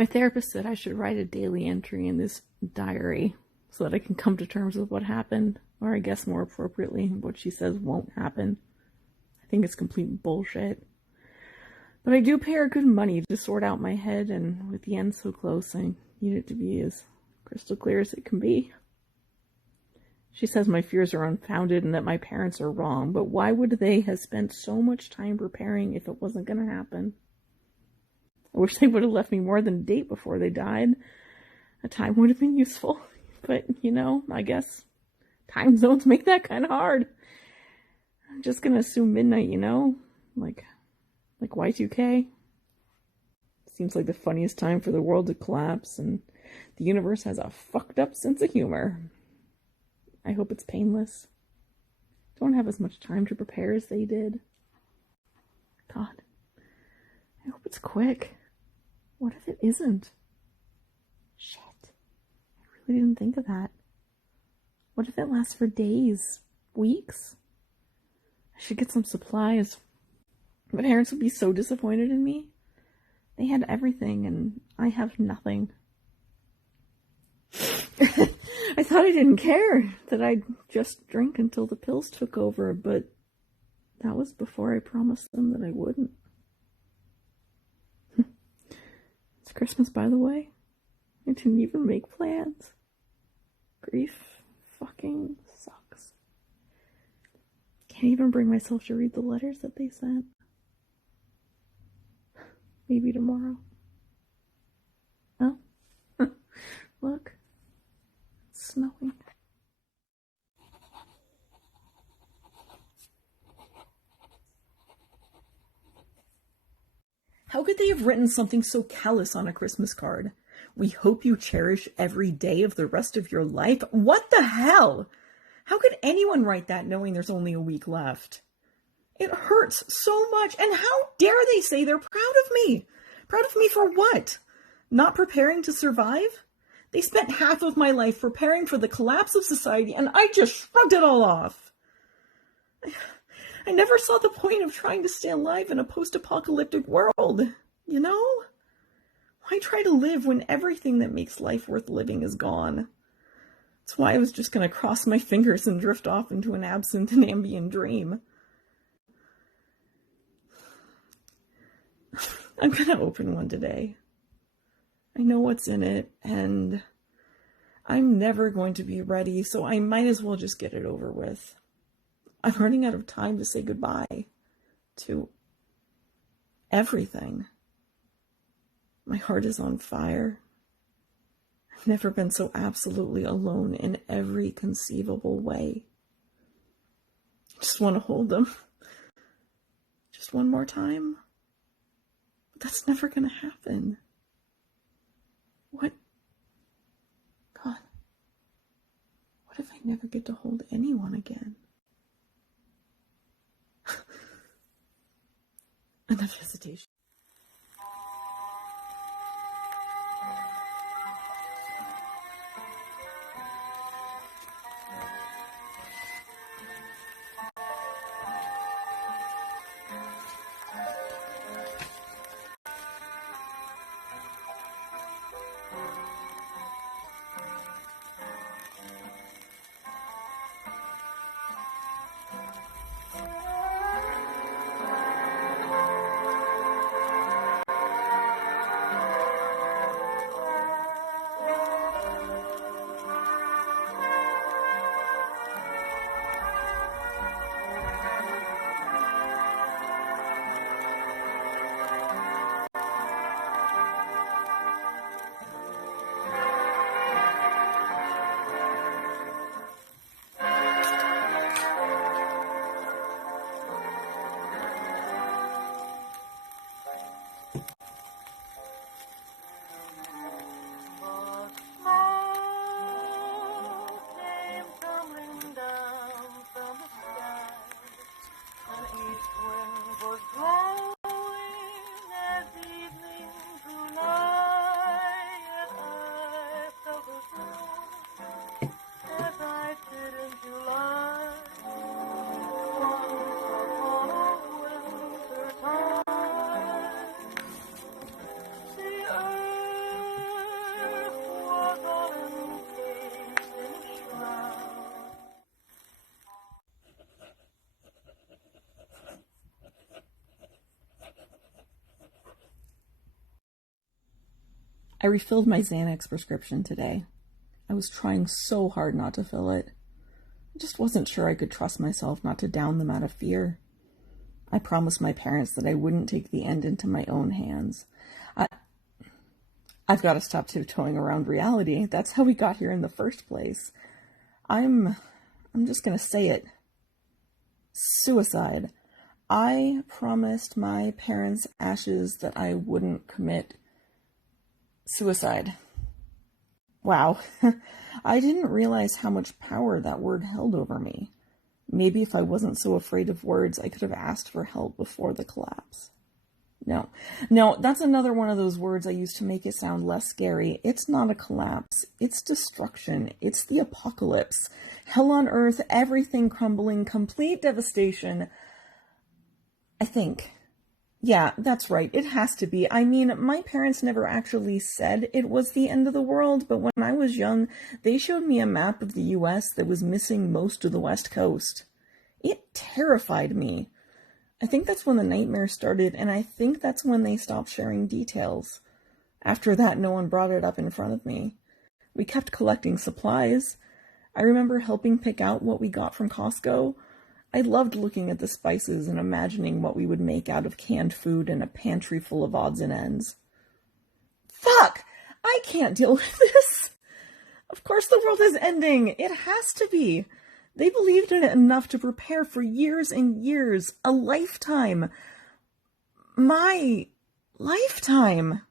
My therapist said I should write a daily entry in this diary so that I can come to terms with what happened, or I guess more appropriately, what she says won't happen. I think it's complete bullshit. But I do pay her good money to sort out my head, and with the end so close, I need it to be as crystal clear as it can be. She says my fears are unfounded and that my parents are wrong, but why would they have spent so much time preparing if it wasn't going to happen? I wish they would have left me more than a date before they died. A time would have been useful. But, I guess time zones make that kind of hard. I'm just going to assume midnight, Like Y2K. Seems like the funniest time for the world to collapse, and the universe has a fucked up sense of humor. I hope it's painless. Don't have as much time to prepare as they did. God, I hope it's quick. What if it isn't? Shit. I really didn't think of that. What if it lasts for days, weeks? I should get some supplies. My parents would be so disappointed in me. They had everything, and I have nothing. I thought I didn't care, that I'd just drink until the pills took over, but that was before I promised them that I wouldn't. It's Christmas, by the way. I didn't even make plans. Grief fucking sucks. Can't even bring myself to read the letters that they sent. Maybe tomorrow. Oh, look. It's snowing. How could they have written something so callous on a Christmas card? We hope you cherish every day of the rest of your life. What the hell? How could anyone write that knowing there's only a week left? It hurts so much. And how dare they say they're proud of me? Proud of me for what? Not preparing to survive? They spent half of my life preparing for the collapse of society, and I just shrugged it all off. I never saw the point of trying to stay alive in a post-apocalyptic world, Why try to live when everything that makes life worth living is gone? That's why I was just going to cross my fingers and drift off into an absent and ambient dream. I'm going to open one today. I know what's in it, and I'm never going to be ready, so I might as well just get it over with. I'm running out of time to say goodbye to everything. My heart is on fire. I've never been so absolutely alone in every conceivable way. I just want to hold them. Just one more time. But that's never going to happen. What? God. What if I never get to hold anyone again? Enough hesitation. I refilled my Xanax prescription today. I was trying so hard not to fill it. I just wasn't sure I could trust myself not to down them out of fear. I promised my parents that I wouldn't take the end into my own hands. I've got to stop tiptoeing around reality. That's how we got here in the first place. I'm just gonna say it. Suicide. I promised my parents' ashes that I wouldn't commit suicide. Wow. I didn't realize how much power that word held over me. Maybe if I wasn't so afraid of words, I could have asked for help before the collapse. No, that's another one of those words I used to make it sound less scary. It's not a collapse. It's destruction. It's the apocalypse. Hell on earth, everything crumbling, complete devastation. I think. Yeah, that's right. It has to be. I mean, my parents never actually said it was the end of the world, but when I was young, they showed me a map of the US that was missing most of the West Coast. It terrified me. I think that's when the nightmare started, and I think that's when they stopped sharing details. After that, no one brought it up in front of me. We kept collecting supplies. I remember helping pick out what we got from Costco. I loved looking at the spices and imagining what we would make out of canned food in a pantry full of odds and ends. Fuck! I can't deal with this! Of course the world is ending! It has to be! They believed in it enough to prepare for years and years, a lifetime. My lifetime.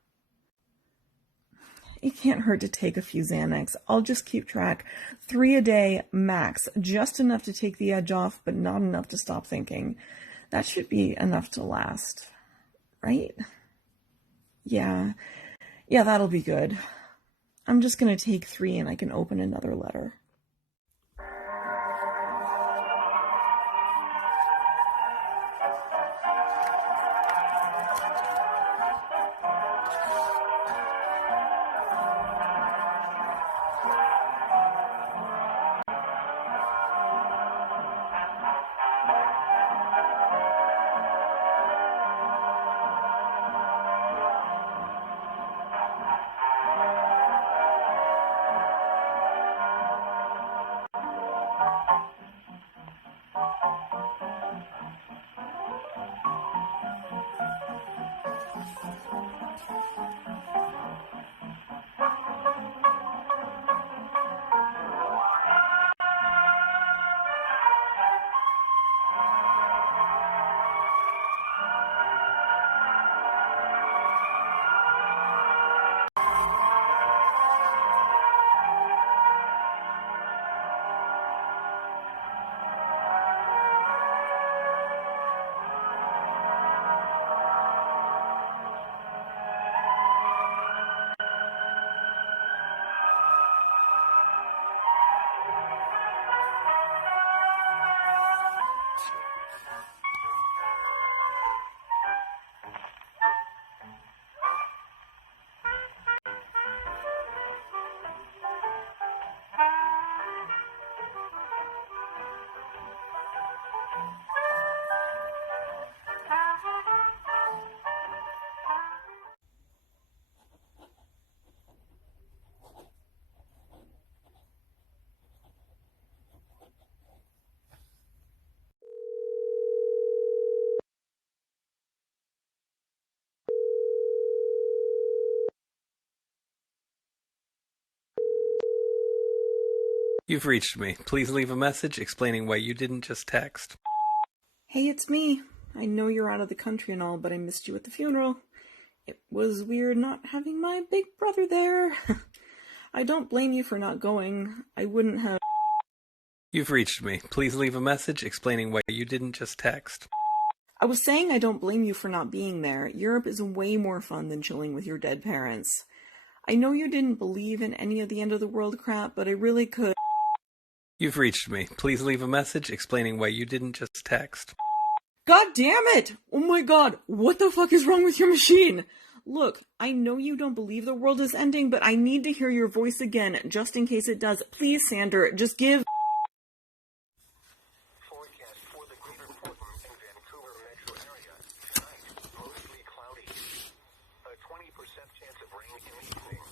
It can't hurt to take a few Xanax. I'll just keep track. 3 a day, max. Just enough to take the edge off, but not enough to stop thinking. That should be enough to last. Right? Yeah, that'll be good. I'm just gonna take 3 and I can open another letter. You've reached me. Please leave a message explaining why you didn't just text. Hey, it's me. I know you're out of the country and all, but I missed you at the funeral. It was weird not having my big brother there. I don't blame you for not going. I wouldn't have... You've reached me. Please leave a message explaining why you didn't just text. I was saying I don't blame you for not being there. Europe is way more fun than chilling with your dead parents. I know you didn't believe in any of the end of the world crap, but I really could... You've reached me. Please leave a message explaining why you didn't just text. God damn it! Oh my god, what the fuck is wrong with your machine? Look, I know you don't believe the world is ending, but I need to hear your voice again, just in case it does. Please, Sander, just give... Forecast for the greater Portland and Vancouver metro area. Tonight, mostly cloudy. A 20% chance of rain in the evening.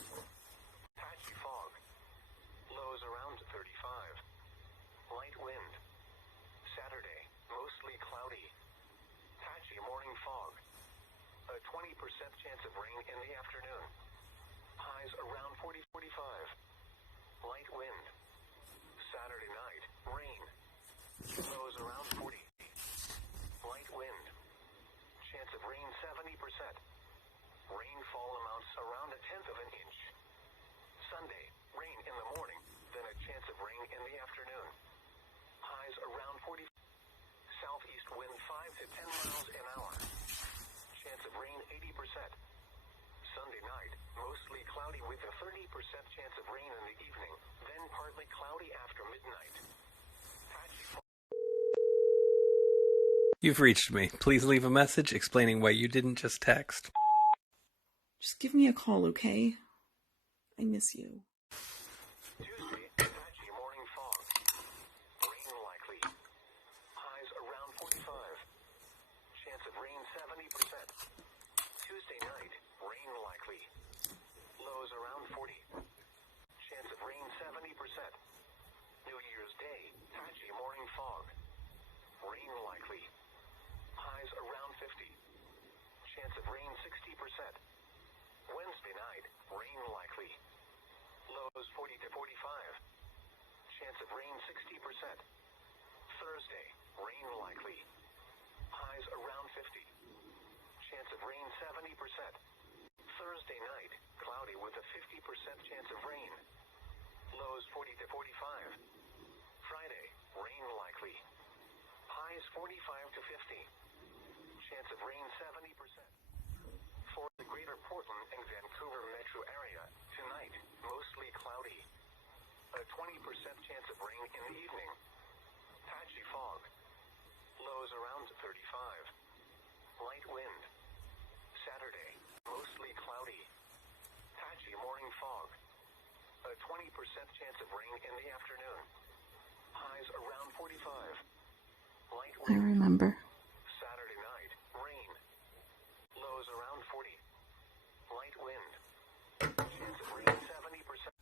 chance of rain in the afternoon. Highs around 40-45. Light wind. Saturday night, rain. Lows around 40. Light wind. Chance of rain 70%. Rainfall amounts around 1/10 of an inch. Sunday, rain in the morning, then a chance of rain in the afternoon. Highs around 40. Southeast wind 5 to 10 miles an hour. Chance of rain 80%. Sunday night, mostly cloudy with a 30% chance of rain in the evening, then partly cloudy after midnight. Patchy. You've reached me. Please leave a message explaining why you didn't just text. Just give me a call, okay? I miss you. Tuesday, patchy morning fog. Rain likely. Highs around 45. Chance of rain 70%. Tuesday night, rain likely. Lows around 40. Chance of rain 70%. New Year's Day, patchy morning fog. Rain likely. Highs around 50. Chance of rain 60%. Wednesday night, rain likely. Lows 40 to 45. Chance of rain 60%. Thursday, rain likely. Highs around 50. Chance of rain 70%. Thursday night, cloudy with a 50% chance of rain. Lows 40 to 45. Friday, rain likely. Highs 45 to 50. Chance of rain 70%. For the greater Portland and Vancouver metro area, tonight, mostly cloudy. A 20% chance of rain in the evening. Patchy fog. Lows around 35. Light wind. Saturday, mostly cloudy. Patchy morning fog. A 20% chance of rain in the afternoon. Highs around 45. Light I wind. remember. Saturday night, rain. Lows around 40. Light wind. Chance of rain 70%.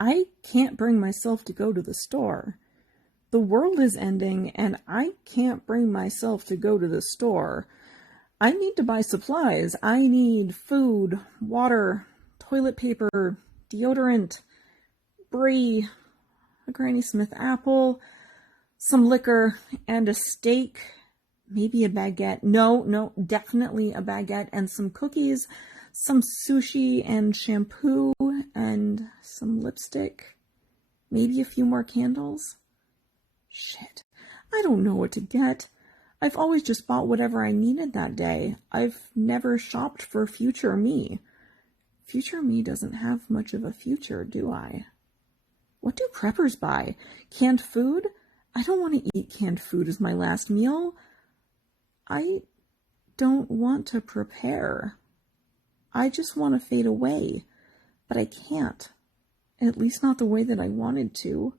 I can't bring myself to go to the store. The world is ending, and I can't bring myself to go to the store. I need to buy supplies. I need food, water, toilet paper, deodorant, brie, a Granny Smith apple, some liquor, and a steak, maybe a baguette. No, definitely a baguette and some cookies, some sushi and shampoo and some lipstick, maybe a few more candles. Shit, I don't know what to get. I've always just bought whatever I needed that day. I've never shopped for future me. Future me doesn't have much of a future, do I? What do preppers buy? Canned food? I don't want to eat canned food as my last meal. I don't want to prepare. I just want to fade away, but I can't. At least not the way that I wanted to.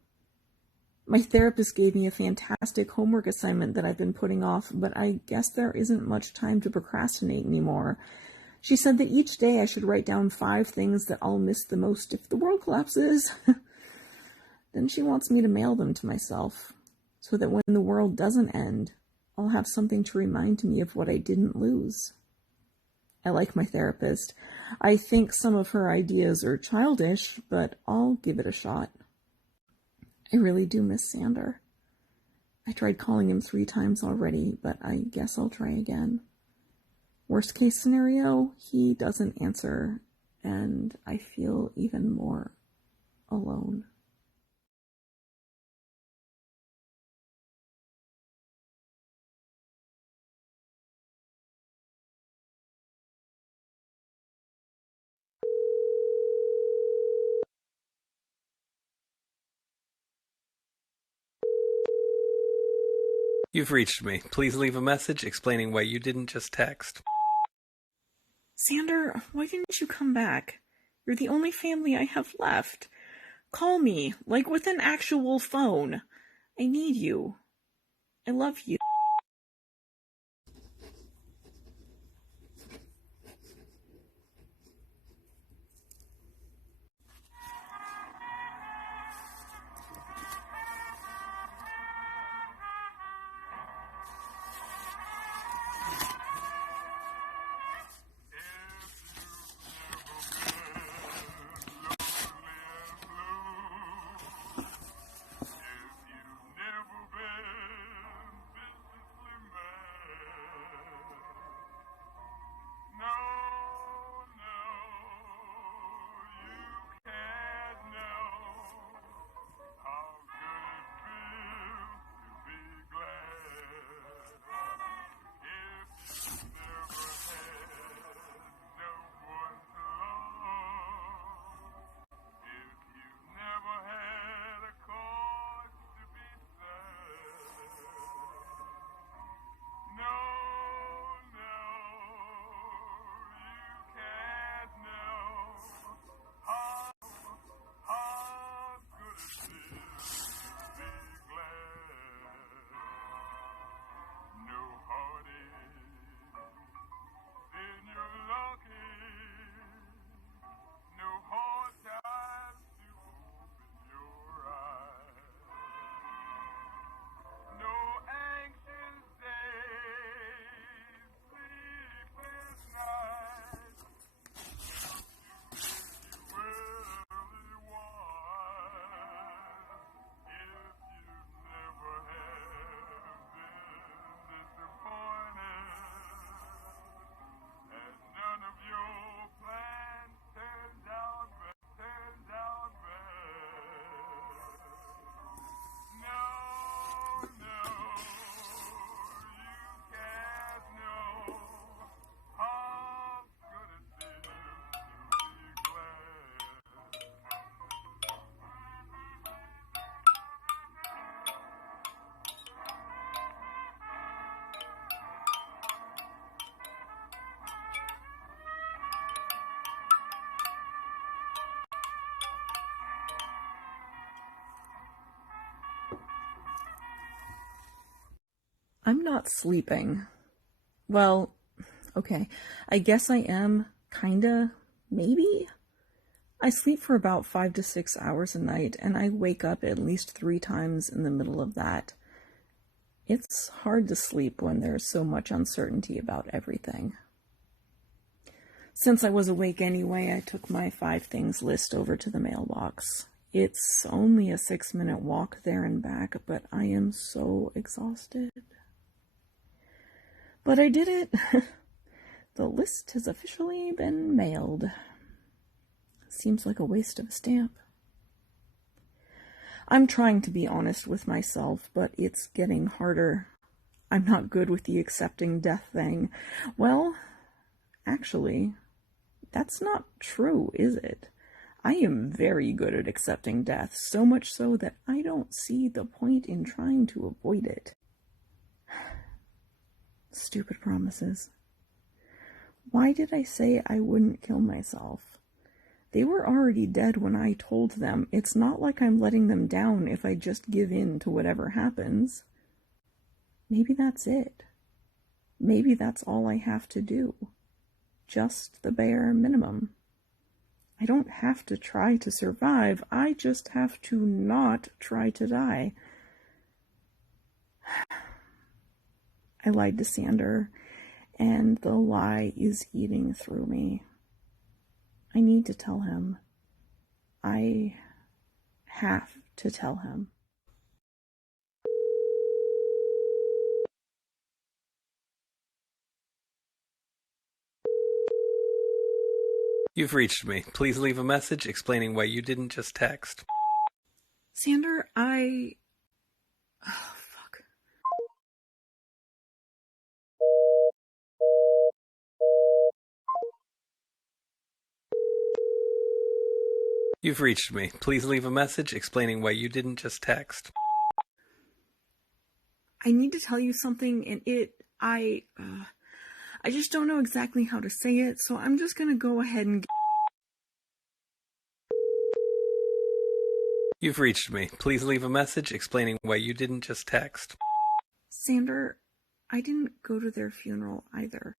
My therapist gave me a fantastic homework assignment that I've been putting off, but I guess there isn't much time to procrastinate anymore. She said that each day I should write down 5 things that I'll miss the most if the world collapses. Then she wants me to mail them to myself, so that when the world doesn't end, I'll have something to remind me of what I didn't lose. I like my therapist. I think some of her ideas are childish, but I'll give it a shot. I really do miss Sander. I tried calling him 3 times already, but I guess I'll try again. Worst case scenario, he doesn't answer, and I feel even more alone. You've reached me. Please leave a message explaining why you didn't just text. Sander, why didn't you come back? You're the only family I have left. Call me, like with an actual phone. I need you. I love you. I'm not sleeping. Well, okay, I guess I am, kinda, maybe? I sleep for about 5 to 6 hours a night, and I wake up at least 3 times in the middle of that. It's hard to sleep when there's so much uncertainty about everything. Since I was awake anyway, I took my 5 things list over to the mailbox. It's only a 6-minute walk there and back, but I am so exhausted. But I did it. The list has officially been mailed. Seems like a waste of a stamp. I'm trying to be honest with myself, but it's getting harder. I'm not good with the accepting death thing. Well, actually, That's not true, is it? I am very good at accepting death, so much so that I don't see the point in trying to avoid it. Stupid promises. Why did I say I wouldn't kill myself? They were already dead when I told them. It's not like I'm letting them down if I just give in to whatever happens. Maybe that's it. Maybe that's all I have to do. Just the bare minimum. I don't have to try to survive. I just have to not try to die. I lied to Sander, and the lie is eating through me. I need to tell him. I have to tell him. You've reached me. Please leave a message explaining why you didn't just text. Sander, Oh, fuck. You've reached me. Please leave a message explaining why you didn't just text. I need to tell you something, and I just don't know exactly how to say it, so I'm just gonna go ahead and... You've reached me. Please leave a message explaining why you didn't just text. Sander, I didn't go to their funeral either.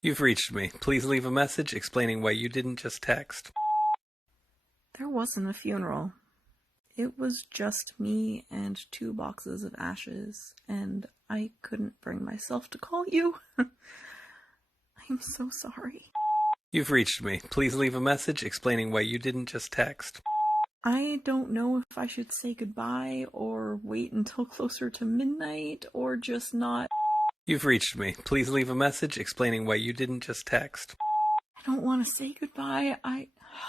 You've reached me. Please leave a message explaining why you didn't just text. There wasn't a funeral. It was just me and 2 boxes of ashes, and I couldn't bring myself to call you. I'm so sorry. You've reached me. Please leave a message explaining why you didn't just text. I don't know if I should say goodbye or wait until closer to midnight or just not. You've reached me. Please leave a message explaining why you didn't just text. I don't want to say goodbye. Oh,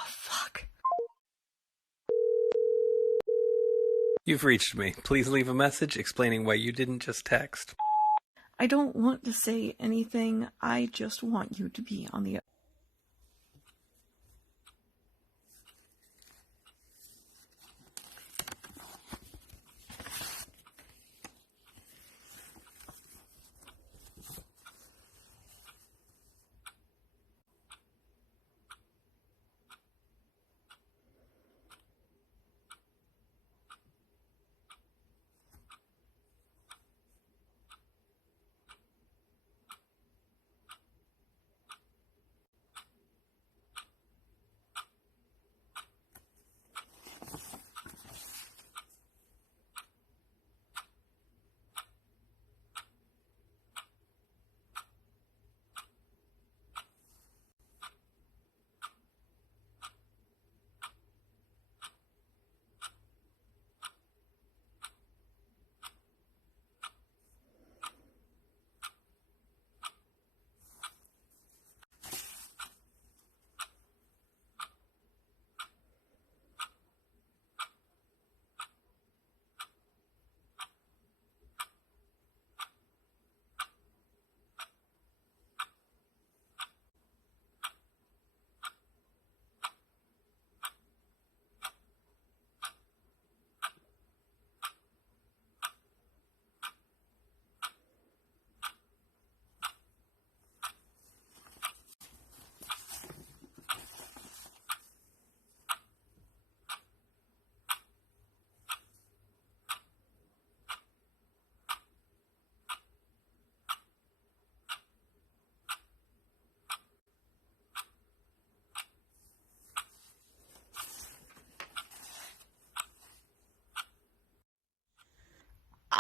fuck. You've reached me. Please leave a message explaining why you didn't just text. I don't want to say anything. I just want you to be on the...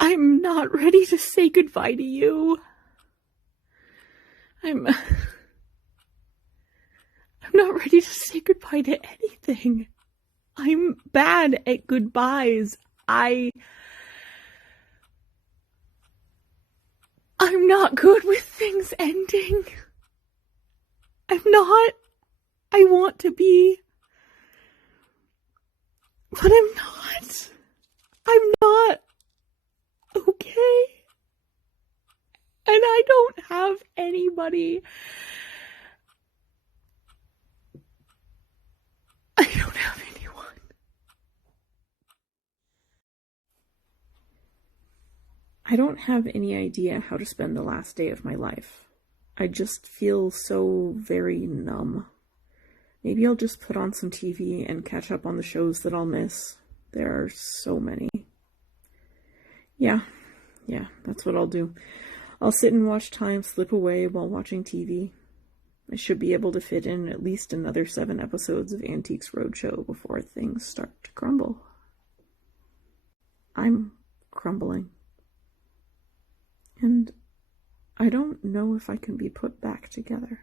I'm not ready to say goodbye to you. I'm not ready to say goodbye to anything. I'm bad at goodbyes. I'm not good with things ending. I'm not. I want to be. But I'm not. I'm not okay. And I don't have anybody. I don't have anyone. I don't have any idea how to spend the last day of my life. I just feel so very numb. Maybe I'll just put on some TV and catch up on the shows that I'll miss. There are so many. Yeah, that's what I'll do. I'll sit and watch time slip away while watching TV. I should be able to fit in at least another 7 episodes of Antiques Roadshow before things start to crumble. I'm crumbling. And I don't know if I can be put back together.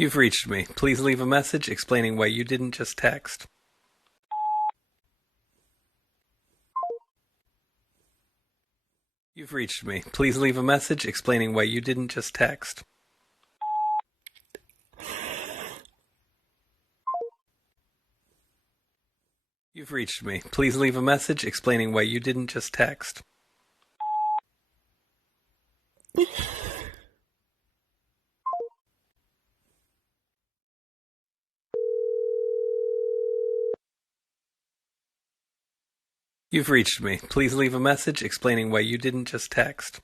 You've reached me. Please leave a message explaining why you didn't just text. You've reached me. Please leave a message explaining why you didn't just text. You've reached me. Please leave a message explaining why you didn't just text. You've reached me. Please leave a message explaining why you didn't just text.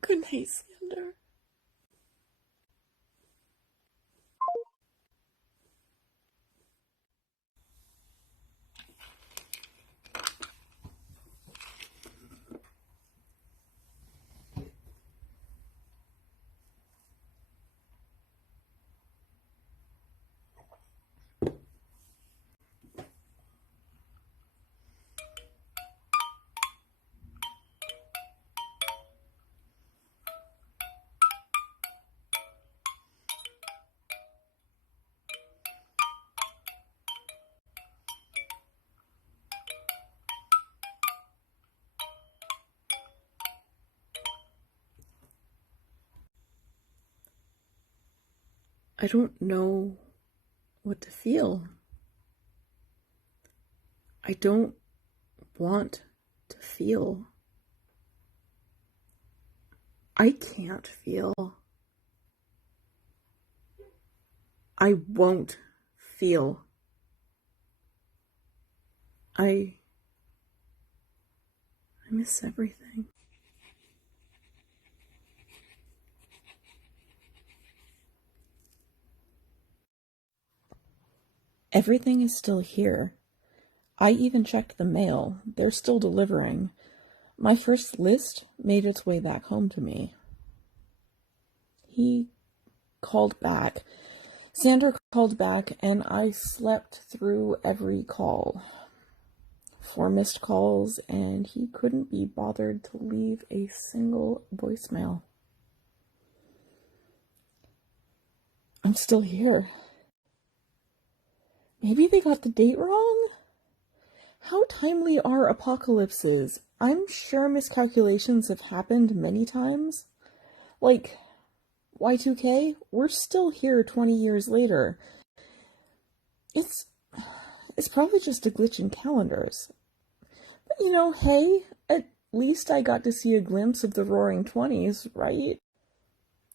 Good night, Sander. I don't know what to feel. I don't want to feel. I can't feel. I won't feel. I miss everything. Everything is still here. I even checked the mail. They're still delivering. My first list made its way back home to me. He called back. Sander called back, and I slept through every call. 4 missed calls, and he couldn't be bothered to leave a single voicemail. I'm still here. Maybe they got the date wrong? How timely are apocalypses? I'm sure miscalculations have happened many times. Like, Y2K, we're still here 20 years later. It's probably just a glitch in calendars. But hey, at least I got to see a glimpse of the Roaring 20s, right?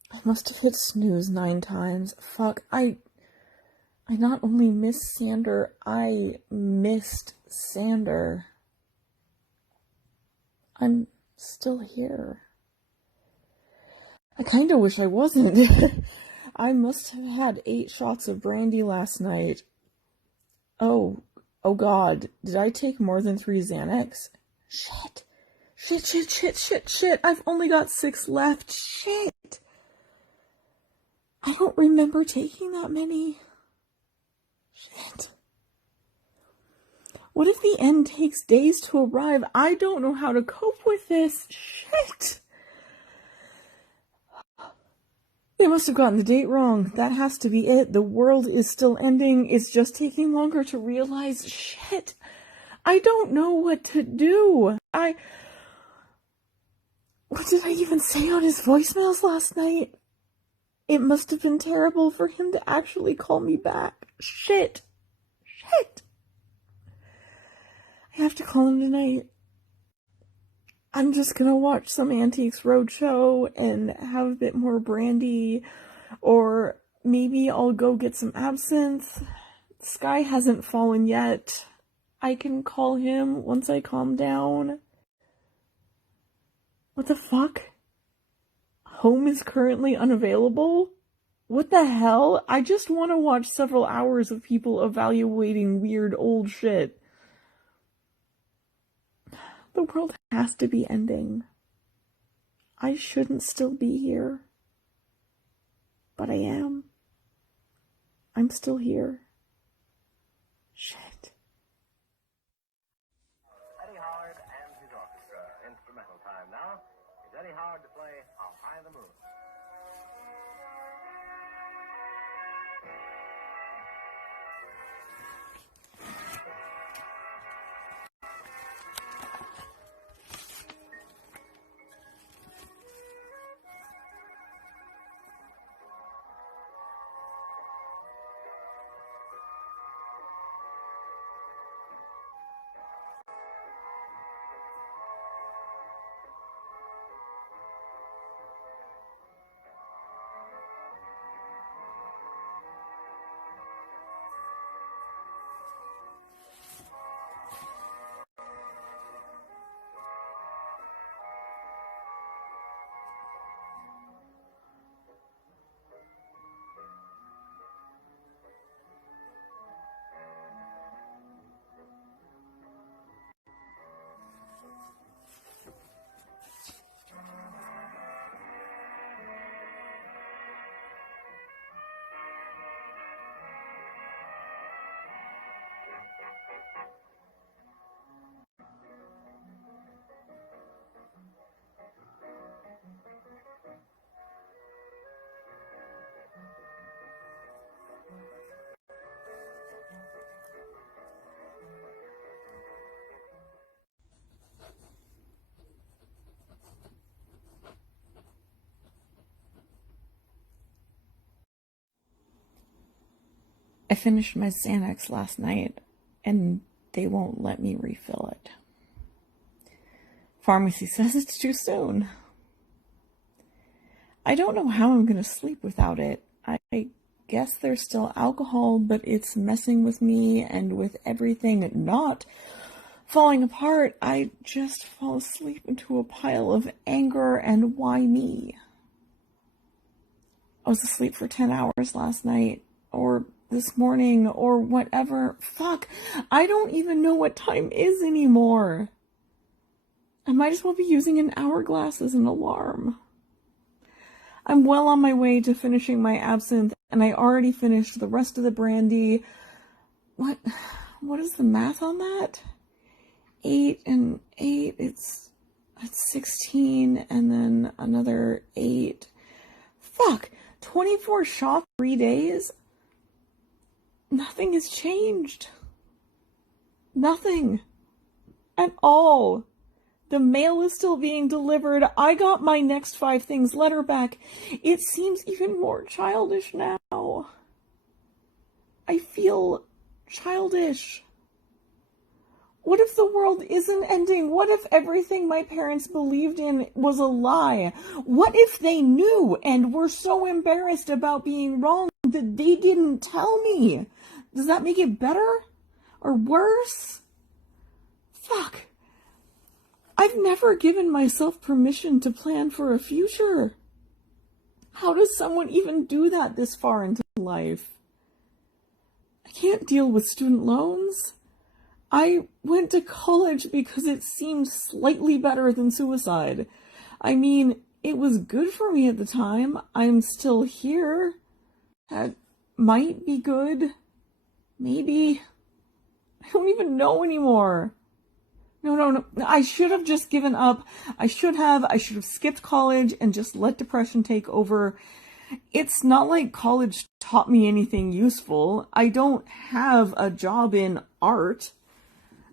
I must have hit snooze 9 times. Fuck, I not only missed Sander, I missed Sander. I'm still here. I kinda wish I wasn't. I must have had 8 shots of brandy last night. Oh god, did I take more than 3 Xanax? Shit. I've only got 6 left. Shit. I don't remember taking that many. Shit. What if the end takes days to arrive? I don't know how to cope with this. Shit. They must have gotten the date wrong. That has to be it. The world is still ending. It's just taking longer to realize. Shit. I don't know what to do. What did I even say on his voicemails last night? It must have been terrible for him to actually call me back. Shit. I have to call him tonight. I'm just gonna watch some Antiques Roadshow and have a bit more brandy, or maybe I'll go get some absinthe. The sky hasn't fallen yet. I can call him once I calm down. What the fuck? Home is currently unavailable? What the hell? I just want to watch several hours of people evaluating weird old shit. The world has to be ending. I shouldn't still be here. But I am. I'm still here. Shit. Eddie Howard and his orchestra. Instrumental time now. It's Eddie Howard to play How High the Moon. I finished my Xanax last night, and they won't let me refill it. Pharmacy says it's too soon. I don't know how I'm going to sleep without it. I guess there's still alcohol, but it's messing with me, and with everything not falling apart, I just fall asleep into a pile of anger and why me? I was asleep for 10 hours last night, or this morning, or whatever. Fuck, I don't even know what time is anymore. I might as well be using an hourglass as an alarm. I'm well on my way to finishing my absinthe, and I already finished the rest of the brandy. What is the math on that? 8 and 8, it's 16, and then another 8. Fuck, 24 shots, 3 days? Nothing has changed. Nothing. At all. The mail is still being delivered. I got my next 5 things letter back. It seems even more childish now. I feel childish. What if the world isn't ending? What if everything my parents believed in was a lie? What if they knew and were so embarrassed about being wrong that they didn't tell me? Does that make it better? Or worse? Fuck. I've never given myself permission to plan for a future. How does someone even do that this far into life? I can't deal with student loans. I went to college because it seemed slightly better than suicide. I mean, it was good for me at the time. I'm still here. That might be good. Maybe. I don't even know anymore. No. I should have just given up. I should have skipped college and just let depression take over. It's not like college taught me anything useful. I don't have a job in art.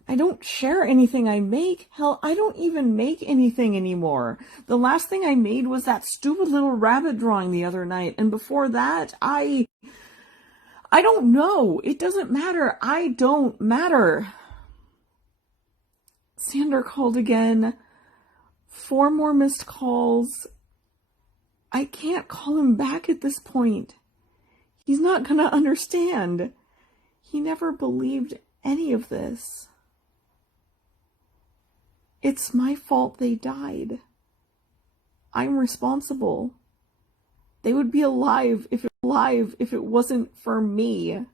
I don't share anything I make. Hell, I don't even make anything anymore. The last thing I made was that stupid little rabbit drawing the other night. And before that, I don't know. It doesn't matter. I don't matter. Sander called again. 4 more missed calls. I can't call him back at this point. He's not gonna understand. He never believed any of this. It's my fault they died. I'm responsible. They would be alive if it wasn't for me.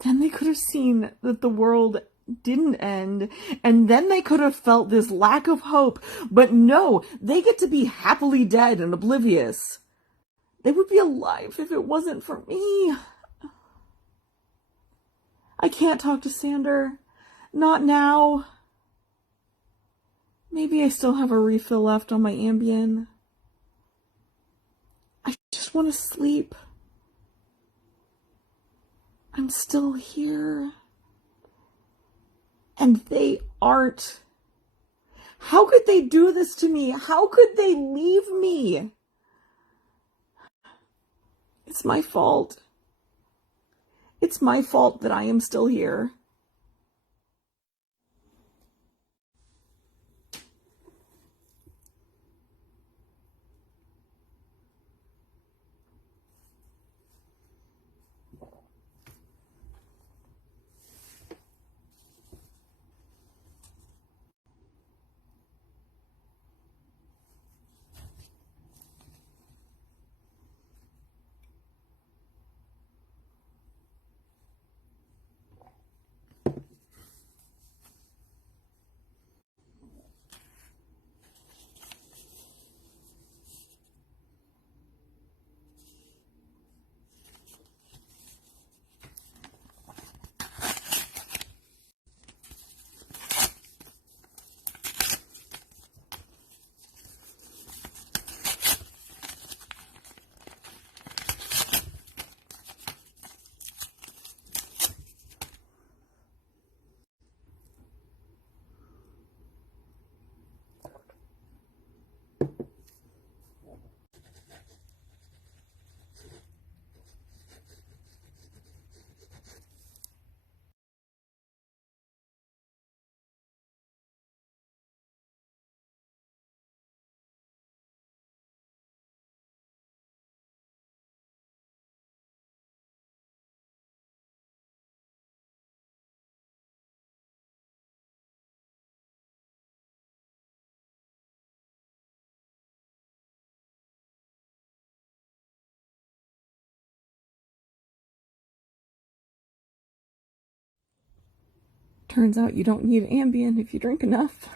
Then they could have seen that the world didn't end, and then they could have felt this lack of hope. But no, they get to be happily dead and oblivious. They would be alive if it wasn't for me. I can't talk to Sander. Not now. Maybe I still have a refill left on my Ambien. I just want to sleep. I'm still here. And they aren't. How could they do this to me? How could they leave me? It's my fault. It's my fault that I am still here. Turns out you don't need Ambien if you drink enough.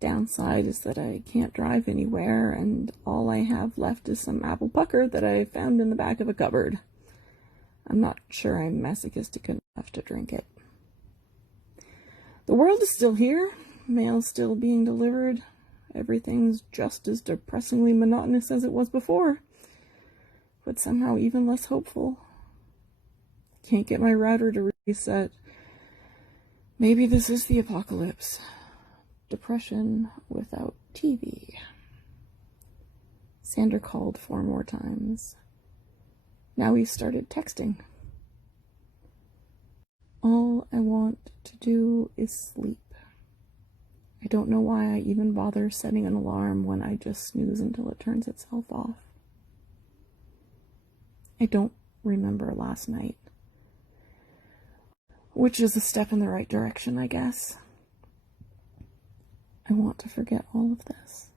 Downside is that I can't drive anywhere, and all I have left is some apple pucker that I found in the back of a cupboard. I'm not sure I'm masochistic enough to drink it. The world is still here, mail's still being delivered, everything's just as depressingly monotonous as it was before, but somehow even less hopeful. Can't get my router to reset. Maybe this is the apocalypse. Depression without TV. Sander called 4 more times. Now he started texting. All I want to do is sleep. I don't know why I even bother setting an alarm when I just snooze until it turns itself off. I don't remember last night. Which is a step in the right direction, I guess. I want to forget all of this.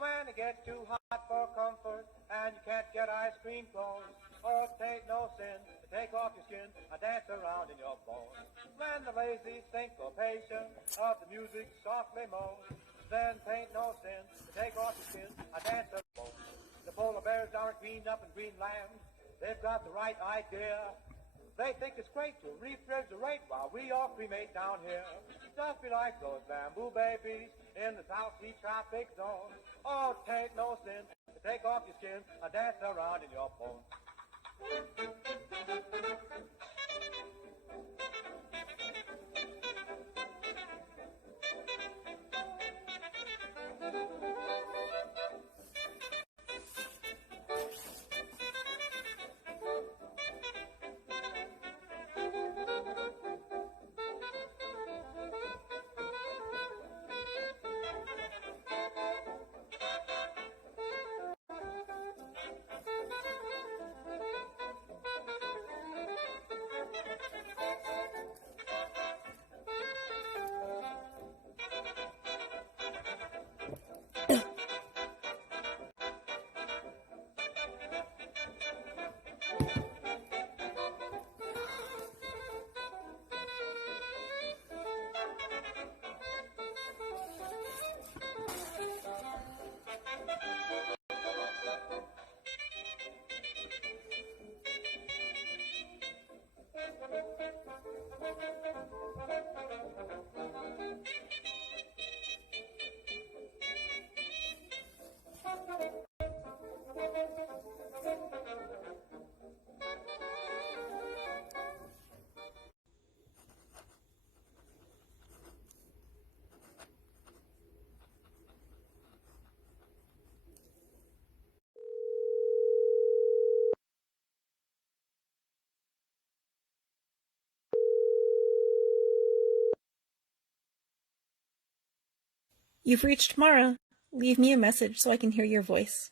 When it gets too hot for comfort and you can't get ice cream cones, oh, it ain't no sin to take off your skin and dance around in your bones. When the lazy syncopation of the music softly moans, then it ain't no sin to take off your skin and dance around your bones. The polar bears aren't greened up in Greenland. They've got the right idea. They think it's great to refrigerate while we all cremate down here. Just be like those bamboo babies in the South Sea tropic zone. Oh, take no sin to take off your skin and dance around in your bones. You've reached Mara. Leave me a message so I can hear your voice.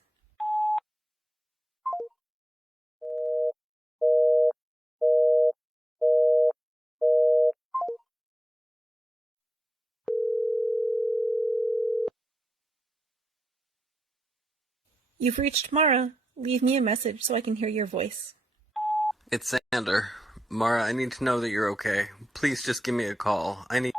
You've reached Mara. Leave me a message so I can hear your voice. It's Sander. Mara, I need to know that you're okay. Please just give me a call. I need...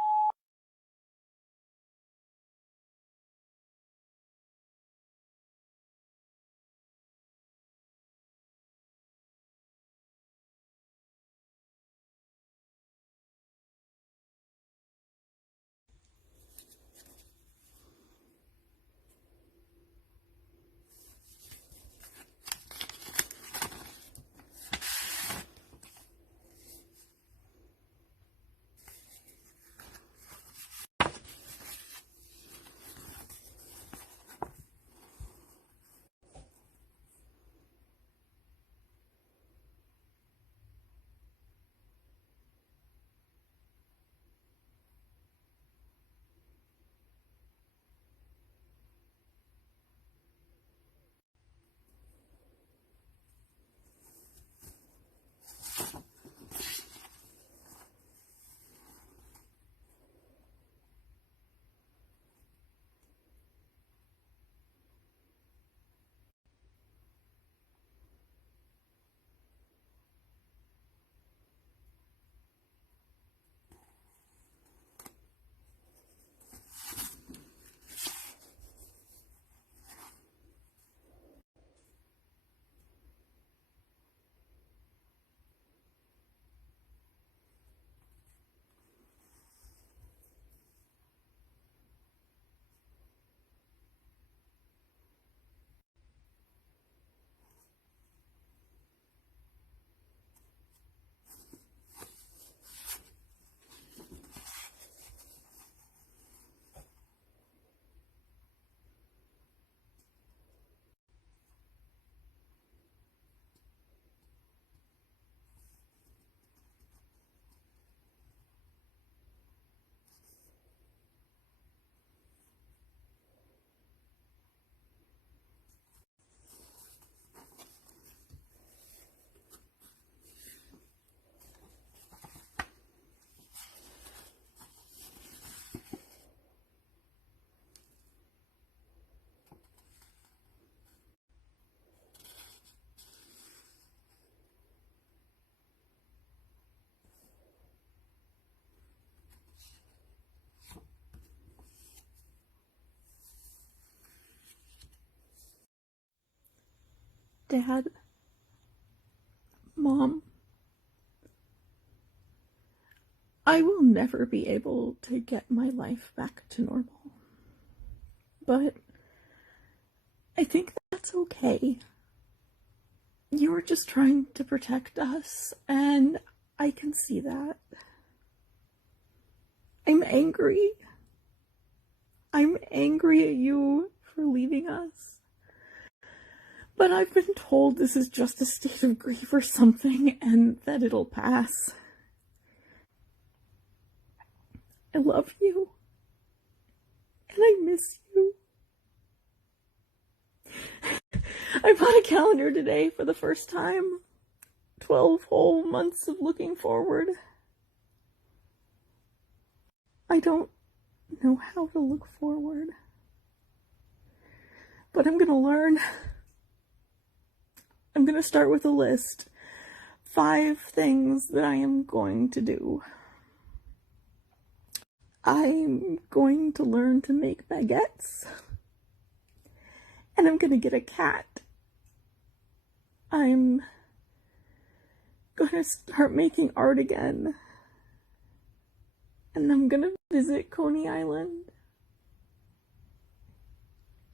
Dad, Mom, I will never be able to get my life back to normal. But I think that's okay. You were just trying to protect us, and I can see that. I'm angry. I'm angry at you for leaving us. But I've been told this is just a state of grief or something, and that it'll pass. I love you. And I miss you. I bought a calendar today for the first time. 12 whole months of looking forward. I don't know how to look forward. But I'm gonna learn. I'm gonna start with a list. 5 things that I am going to do. I'm going to learn to make baguettes. And I'm gonna get a cat. I'm gonna start making art again. And I'm gonna visit Coney Island.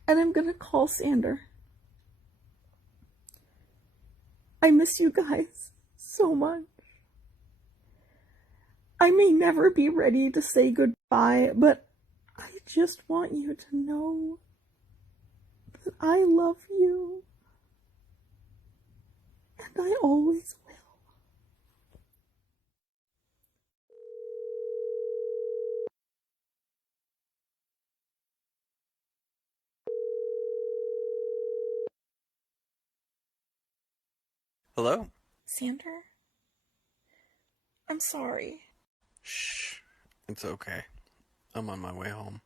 And I'm gonna call Sander. I miss you guys so much. I may never be ready to say goodbye, but I just want you to know that I love you. And I always will. Hello? Sander? I'm sorry. Shh. It's okay. I'm on my way home.